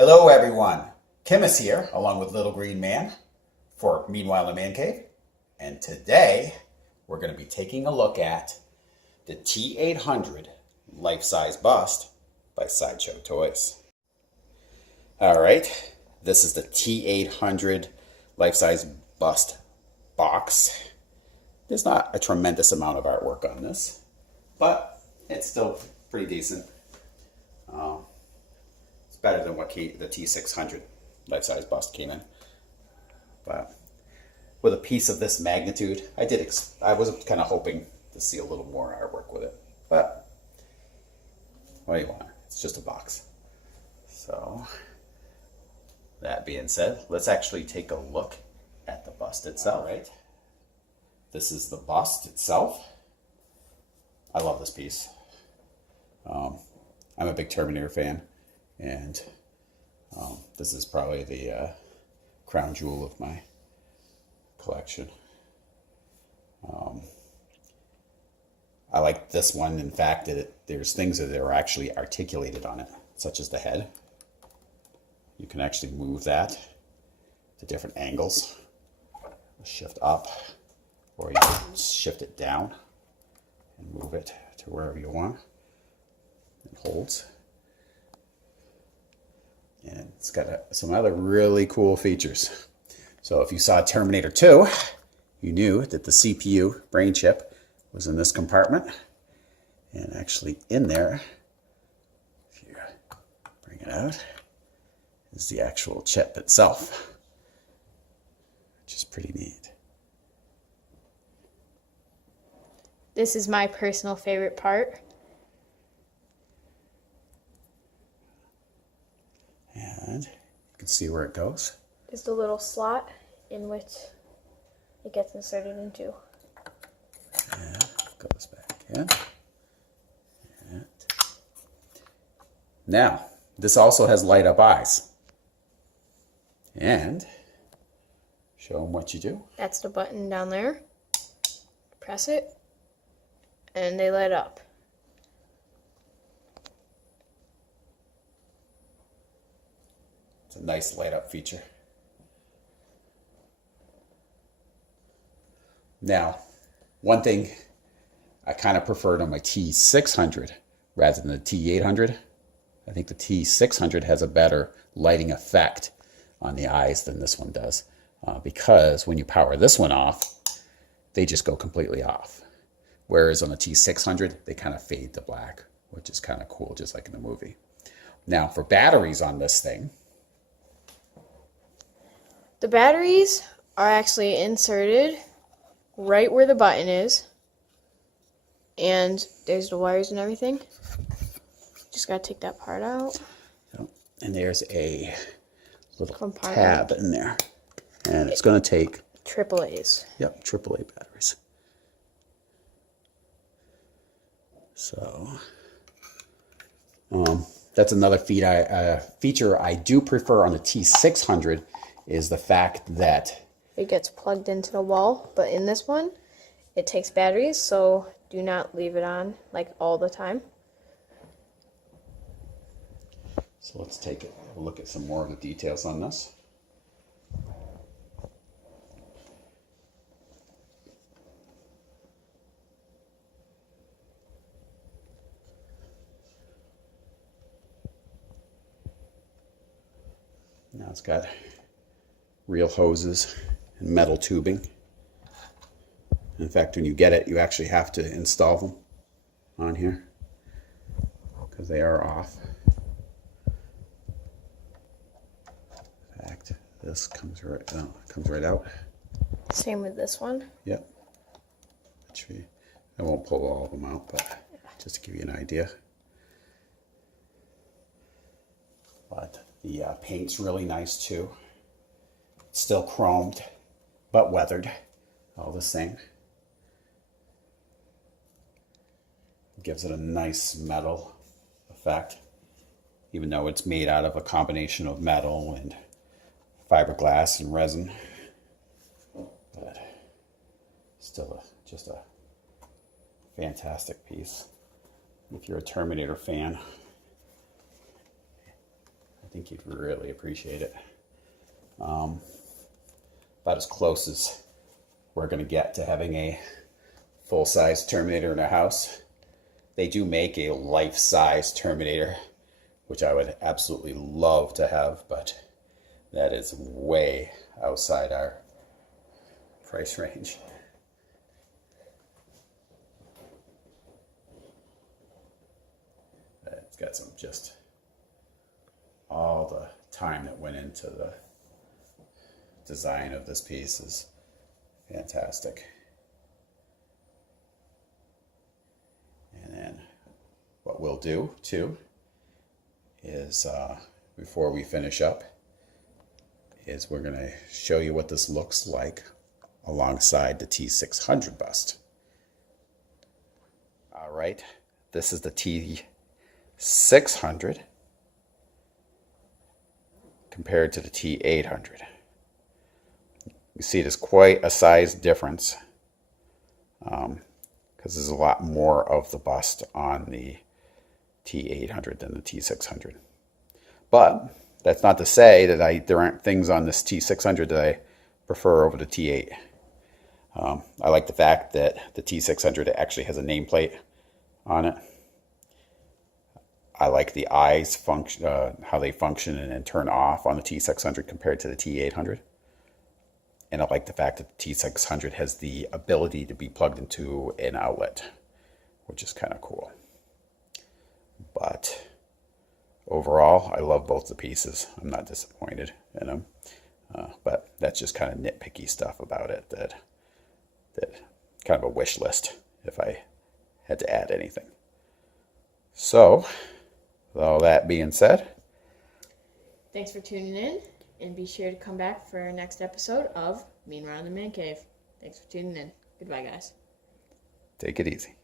Hello everyone, Kim is here along with Little Green Man for Meanwhile in Man Cave. And today we're going to be taking a look at the T-800 Life-size bust by Sideshow toys. Alright, this is the T-800 Life-size bust box. There's not a tremendous amount of artwork on this, but it's still pretty decent. It's better than what the T-600 life-size bust came in. But with a piece of this magnitude, I was kind of hoping to see a little more artwork with it. But what do you want? It's just a box. So that being said, let's actually take a look at the bust itself. All right. This is the bust itself. I love this piece. I'm a big Terminator fan, and this is probably the crown jewel of my collection. I like this one. In fact, there's things that are actually articulated on it, such as the head. You can actually move that to different angles. Shift up, or you can shift it down and move it to wherever you want. It holds. And it's got some other really cool features. So if you saw Terminator 2, you knew that the CPU brain chip was in this compartment. And actually in there, if you bring it out, is the actual chip itself, which is pretty neat. This is my personal favorite part. And you can see where it goes. Is the little slot in which it gets inserted into. And goes back in. And now, this also has light up eyes. And show them what you do. That's the button down there. Press it, and they light up. It's a nice light up feature. Now, one thing I kind of preferred on my T600 rather than the T800. I think the T600 has a better lighting effect on the eyes than this one does, because when you power this one off, they just go completely off. Whereas on the T600, they kind of fade to black, which is kind of cool, just like in the movie. Now, for batteries on this thing, The batteries are actually inserted right where the button is. And there's the wires and everything. Just gotta take that part out. and there's a little Compartment. tab in there. And it's going to take, AAA's. yep, AAA batteries. So, that's another feature I do prefer on the T600 is the fact that It gets plugged into the wall, but in this one, it takes batteries, so do not leave it on like all the time. so let's take a look at some more of the details on this. Now it's got real hoses and metal tubing. In fact, when you get it, you actually have to install them on here because they are off. In fact, this comes right out. Same with this one. Yep. Actually, I won't pull all of them out, but just to give you an idea. But the paint's really nice too. It's still chromed, but weathered, all the same. Gives it a nice metal effect, even though it's made out of a combination of metal and fiberglass and resin. But still just a fantastic piece. If you're a Terminator fan, think he'd really appreciate it. About as close as we're going to get to having a full-size Terminator in our house. They do make a life-size Terminator, which I would absolutely love to have, but that is way outside our price range. It's got some just all the time that went into the design of this piece is fantastic. And then what we'll do too is before we finish up is we're going to show you what this looks like alongside the T-600 bust. All right, this is the T-600 compared to the T-800. You see there's quite a size difference because there's a lot more of the bust on the T-800 than the T-600. But that's not to say that there aren't things on this T-600 that I prefer over the T-8. I like the fact that the T-600 actually has a nameplate on it. I like the eyes function, how they function and turn off on the T-600 compared to the T-800. And I like the fact that the T-600 has the ability to be plugged into an outlet, which is kind of cool. But overall, I love both the pieces. I'm not disappointed in them. But that's just kind of nitpicky stuff about it that kind of a wish list if I had to add anything. So, with all that being said, Thanks for tuning in, and be sure to come back for our next episode of Mean Around the Man Cave. Thanks for tuning in. Goodbye, guys. take it easy.